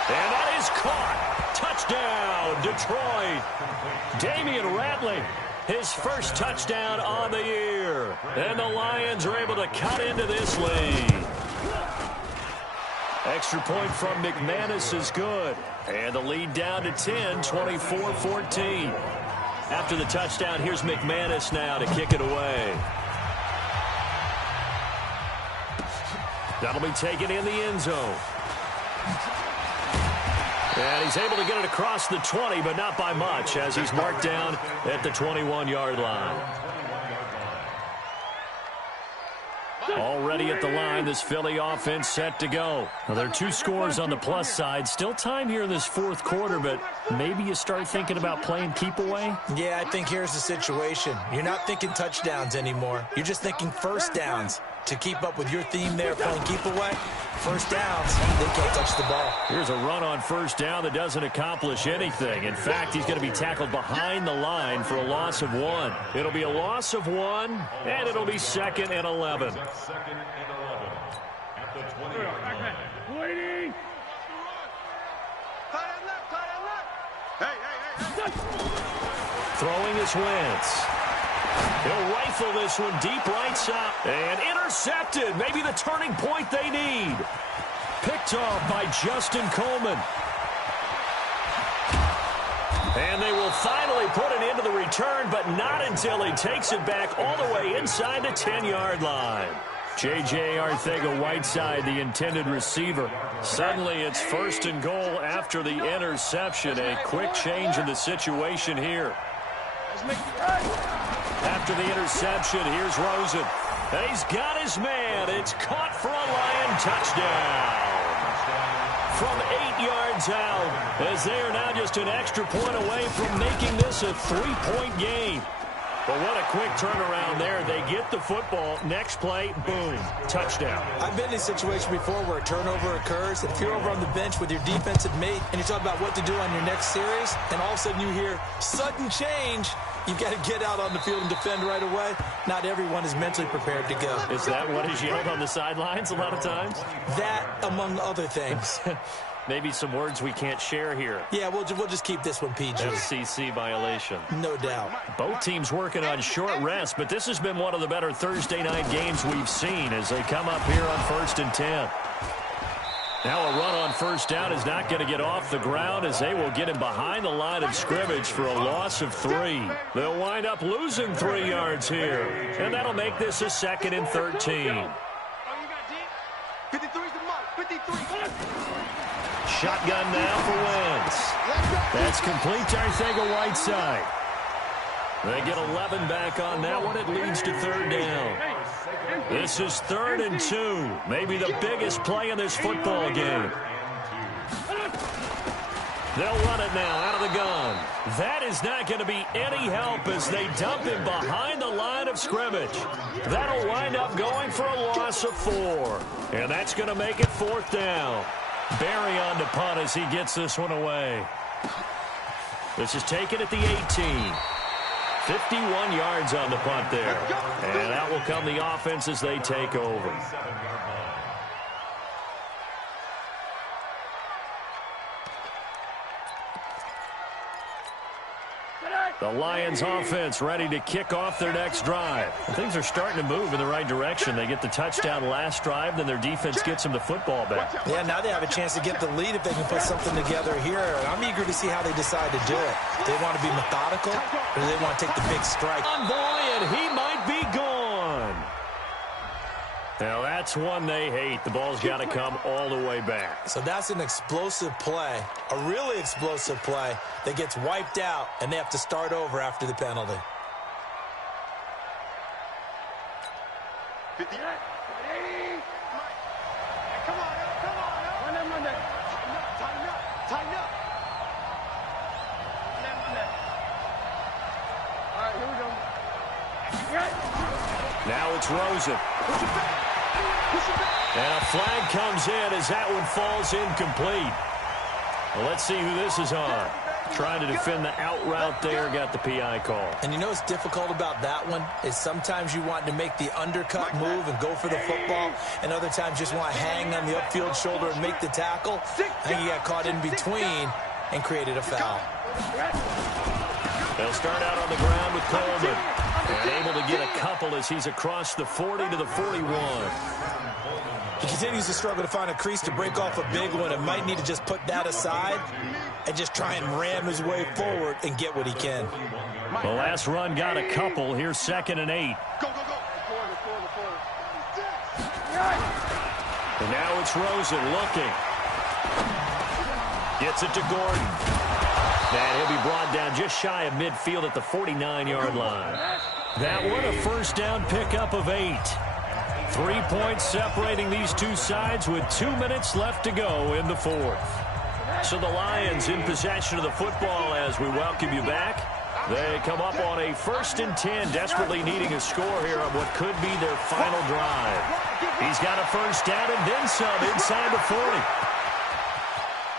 And that is caught. Touchdown, Detroit. Damian Ratley, his first touchdown on the year. And the Lions are able to cut into this lead. Extra point from McManus is good. And the lead down to 10, 24-14. After the touchdown, here's McManus now to kick it away. That'll be taken in the end zone. And he's able to get it across the 20, but not by much, as he's marked down at the 21-yard line. Already at the line, this Philly offense set to go. Well, there are 2 scores on the plus side. Still time here in this 4th quarter, but maybe you start thinking about playing keep away? Yeah, I think here's the situation. You're not thinking touchdowns anymore. You're just thinking first downs. To keep up with your theme there, playing keep away, first downs, they can't touch the ball. Here's a run on 1st down that doesn't accomplish anything. In fact, he's going to be tackled behind the line for a loss of 1. It'll be a loss of 1, and it'll be 2nd and 11. 2nd and 11 at the 20-yard line. Waiting. Tight end left. Hey. Throwing is Wentz. He'll rifle this one deep right side. And intercepted. Maybe the turning point they need. Picked off by Justin Coleman. And they will finally put it into the return, but not until he takes it back all the way inside the 10-yard line. J.J. Arcega-Whiteside, the intended receiver. Suddenly it's 1st and goal after the interception. A quick change in the situation here. After the interception, here's Rosen. And he's got his man. It's caught for a Lion touchdown. From 8 yards out, as they are now just an extra point away from making this a 3-point game. But what a quick turnaround there. They get the football. Next play, boom, touchdown. I've been in a situation before where a turnover occurs, and if you're over on the bench with your defensive mate and you talk about what to do on your next series, and all of a sudden you hear sudden change, you've got to get out on the field and defend right away. Not everyone is mentally prepared to go. Is that what is yelled on the sidelines a lot of times? That, among other things. Maybe some words we can't share here. Yeah, we'll just keep this one PG. FCC violation. No doubt. Both teams working on short rest, but this has been one of the better Thursday night games we've seen as they come up here on 1st and 10. Now a run on 1st down is not going to get off the ground as they will get him behind the line of scrimmage for a loss of 3. They'll wind up losing 3 yards here, and that'll make this a 2nd and 13. 53's the mark. 53. Shotgun now for Wentz. That's complete to Arcega-Whiteside. They get 11 back on that one. It leads to third down. This is 3rd and 2. Maybe the biggest play in this football game. They'll run it now out of the gun. That is not going to be any help as they dump him behind the line of scrimmage. That'll wind up going for a loss of 4. And that's going to make it 4th down. Barry on the punt as he gets this one away. This is taken at the 18. 51 yards on the punt there. And out will come the offense as they take over. The Lions offense ready to kick off their next drive. Things are starting to move in the right direction. They get the touchdown last drive, then their defense gets them the football back. Yeah, now they have a chance to get the lead if they can put something together here. And I'm eager to see how they decide to do it. Do they want to be methodical, or do they want to take the big strike? On boy, and he might be gone. Now that's one they hate. The ball's got to come all the way back. So that's an explosive play, a really explosive play that gets wiped out, and they have to start over after the penalty. 58, 80. Come on, run that. Tighten up. Run that. All right, here we go. Now it's Rosen. And a flag comes in as that one falls incomplete. Well, let's see who this is on. Trying to defend the out route there, got the PI call. And you know what's difficult about that one is sometimes you want to make the undercut move and go for the football, and other times you just want to hang on the upfield shoulder and make the tackle. I think he got caught in between and created a foul. They'll start out on the ground with Coleman. And able to get a couple as he's across the 40 to the 41. He continues to struggle to find a crease to break off a big one and might need to just put that aside and just try and ram his way forward and get what he can. The last run got a couple. Here's 2nd and 8. Go. And now it's Rosen looking. Gets it to Gordon. And he'll be brought down just shy of midfield at the 49-yard line. That one a first down pickup of 8. 3 points separating these two sides with 2 minutes left to go in the 4th. So the Lions in possession of the football as we welcome you back. They come up on a 1st and 10, desperately needing a score here on what could be their final drive. He's got a first down and then some inside the 40.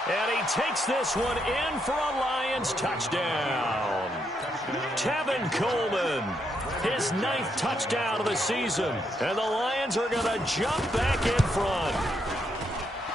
And he takes this one in for a Lions touchdown. Tevin Coleman, his 9th touchdown of the season. And the Lions are going to jump back in front.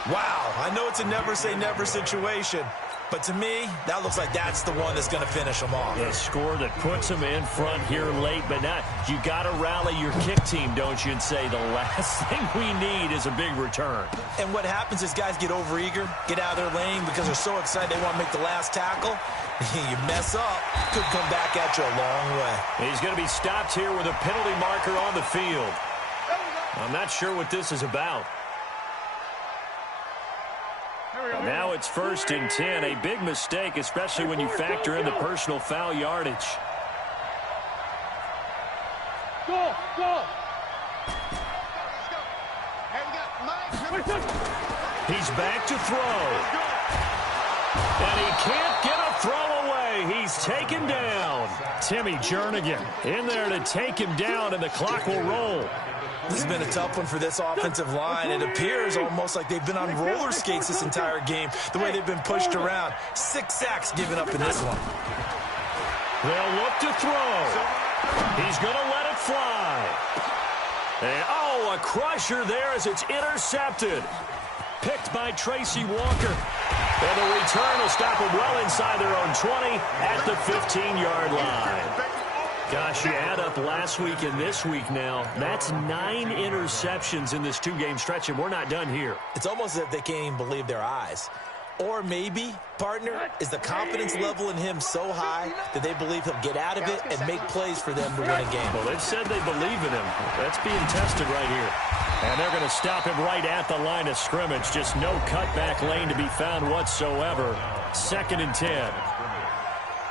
Wow, I know it's a never say never situation, but to me, that looks like that's the one that's going to finish them off. The score that puts them in front here late, but not. You got to rally your kick team, don't you, and say the last thing we need is a big return. And what happens is guys get overeager, get out of their lane because they're so excited they want to make the last tackle. You mess up, could come back at you a long way. He's going to be stopped here with a penalty marker on the field. I'm not sure what this is about. Now it's 1st and 10, a big mistake, especially when you factor in the personal foul yardage. Go. He's back to throw. And he can't get a throw away. He's taken down. Timmy Jernigan in there to take him down, and the clock will roll. This has been a tough one for this offensive line. It appears almost like they've been on roller skates this entire game, the way they've been pushed around. 6 sacks given up in this one. They'll look to throw. He's going to let it fly. And, a crusher there as it's intercepted. Picked by Tracy Walker. And the return will stop them well inside their own 20 at the 15-yard line. Gosh, you add up last week and this week now, that's 9 interceptions in this 2-game stretch, and we're not done here. It's almost as if they can't even believe their eyes. Or maybe, partner, is the confidence level in him so high that they believe he'll get out of it and make plays for them to win a game. Well, they've said they believe in him. That's being tested right here. And they're going to stop him right at the line of scrimmage. Just no cutback lane to be found whatsoever. 2nd and 10.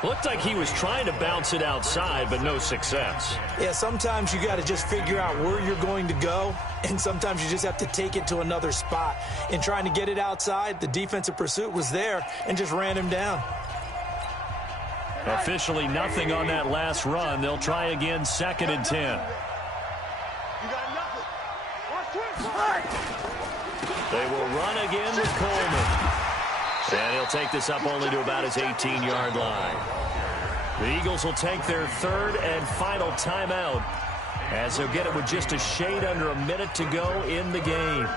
Looked like he was trying to bounce it outside, but no success. Yeah, sometimes you got to just figure out where you're going to go, and sometimes you just have to take it to another spot. In trying to get it outside, the defensive pursuit was there and just ran him down. Officially nothing on that last run. They'll try again, 2nd and 10. You got nothing. They will run again with Coleman. And he'll take this up only to about his 18-yard line. The Eagles will take their 3rd and final timeout as they'll get it with just a shade under a minute to go in the game.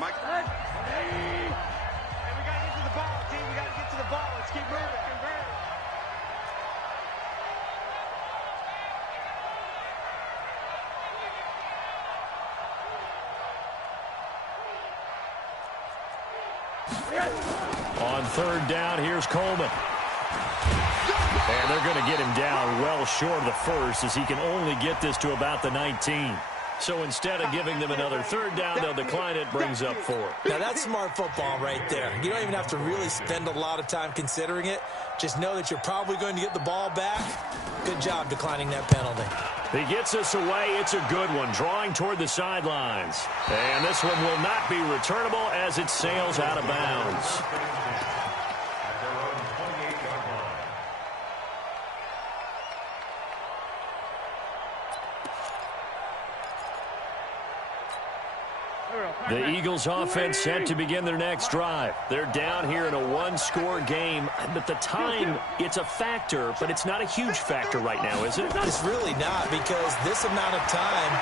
Mike. Hey, we got to get to the ball, team. We got to get to the ball. Let's keep moving. On 3rd down, here's Coleman. And they're going to get him down well short of the 1st as he can only get this to about the 19. So instead of giving them another 3rd down, they'll decline it, brings up 4. Now, that's smart football right there. You don't even have to really spend a lot of time considering it. Just know that you're probably going to get the ball back. Good job declining that penalty. He gets us away. It's a good one, drawing toward the sidelines. And this one will not be returnable as it sails out of bounds. The Eagles offense set to begin their next drive. They're down here in a one-score game, but the time, it's a factor, but it's not a huge factor right now, is it? It's really not, because this amount of time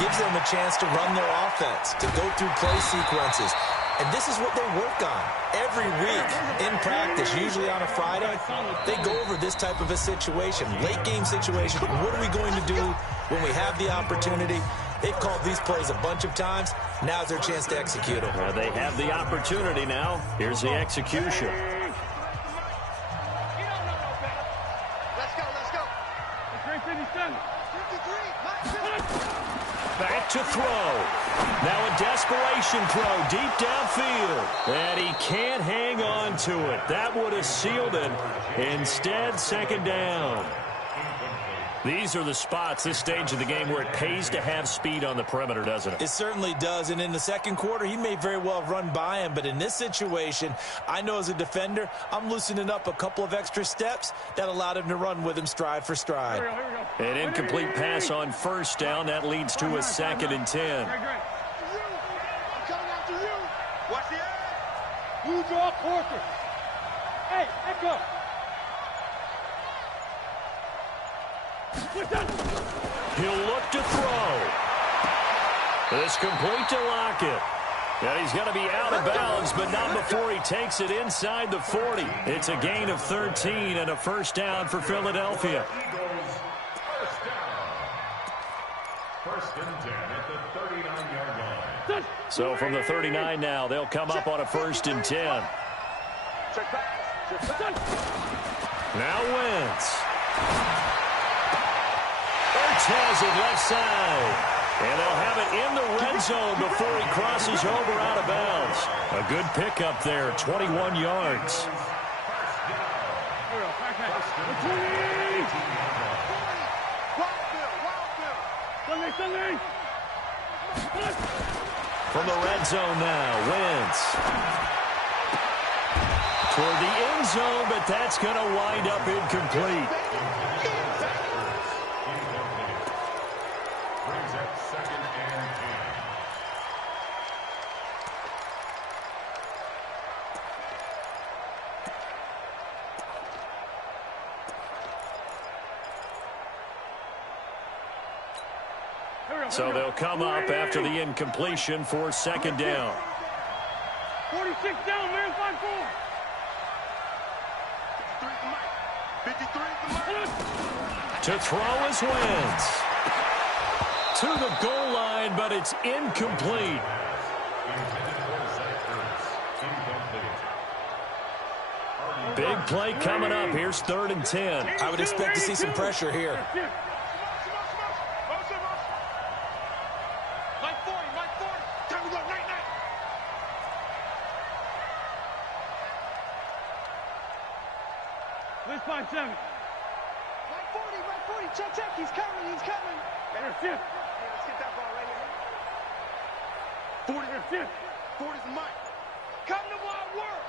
gives them a chance to run their offense, to go through play sequences. And this is what they work on every week in practice, usually on a Friday. They go over this type of a situation, late game situation. What are we going to do when we have the opportunity? They've called these plays a bunch of times. Now's their chance to execute them. They have the opportunity now. Here's the execution. Let's go. 53. Back to throw. Now a desperation throw deep downfield. And he can't hang on to it. That would have sealed it. Instead, 2nd down. These are the spots, this stage of the game, where it pays to have speed on the perimeter, doesn't it? It certainly does, and in the second quarter, he may very well have run by him, but in this situation, I know as a defender, I'm loosening up a couple of extra steps that allowed him to run with him stride for stride. An incomplete pass on 1st down. That leads to a 2nd and 10. I'm coming after you. Watch the edge. You draw Porter. Hey, let go. He'll look to throw. This complete to Lockett. And he's going to be out of bounds, but not before he takes it inside the 40. It's a gain of 13 and a 1st down for Philadelphia. First and 10 at the 39-yard line. So from the 39 now, they'll come up on a 1st and 10. Now Wentz. Has it left side. And they'll have it in the red zone before he crosses over out of bounds. A good pickup there, 21 yards. From the red zone now, Wentz. Toward the end zone, but that's going to wind up incomplete. So they'll come up after the incompletion for 2nd down. 46 down, man, 5-4. 53. To throw is Wentz. To the goal line, but it's incomplete. Big play coming up. Here's 3rd and 10. I would expect to see some pressure here. Check. He's coming. And they're 50. Yeah, let's get that ball right here. 40 and 50. 40's the mic. Come to my world.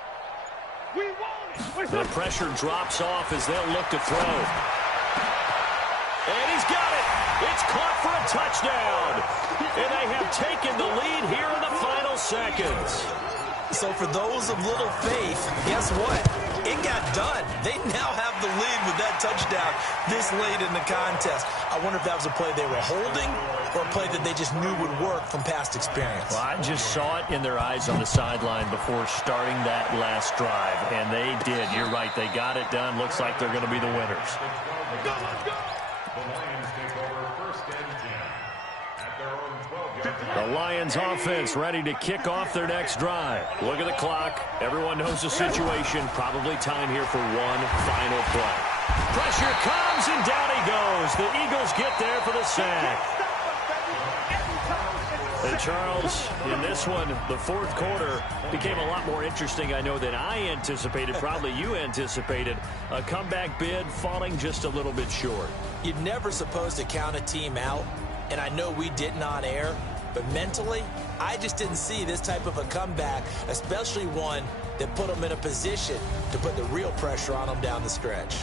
We want it. The pressure drops off as they'll look to throw. And he's got it. It's caught for a touchdown. And they have taken the lead here in the final seconds. So for those of little faith, guess what? It got done. They now have the lead with that touchdown this late in the contest. I wonder if that was a play they were holding or a play that they just knew would work from past experience. Well, I just saw it in their eyes on the sideline before starting that last drive, and they did. You're right. They got it done. Looks like they're going to be the winners. Let's go. The Lions take over 1st and 10 at their own 12-yard line. The Lions offense ready to kick off their next drive. Look at the clock. Everyone knows the situation. Probably time here for one final play. Pressure comes, and down he goes. The Eagles get there for the sack. And Charles, in this one, the fourth quarter became a lot more interesting, I know, than I anticipated. Probably you anticipated. A comeback bid falling just a little bit short. You're never supposed to count a team out, and I know we didn't on air, but mentally, I just didn't see this type of a comeback, especially one that put them in a position to put the real pressure on them down the stretch.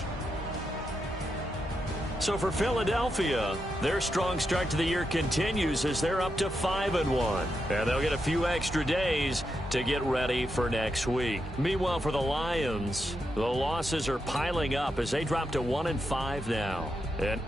So for Philadelphia, their strong start to the year continues as they're up to 5-1. And they'll get a few extra days to get ready for next week. Meanwhile, for the Lions, the losses are piling up as they drop to 1-5 now. And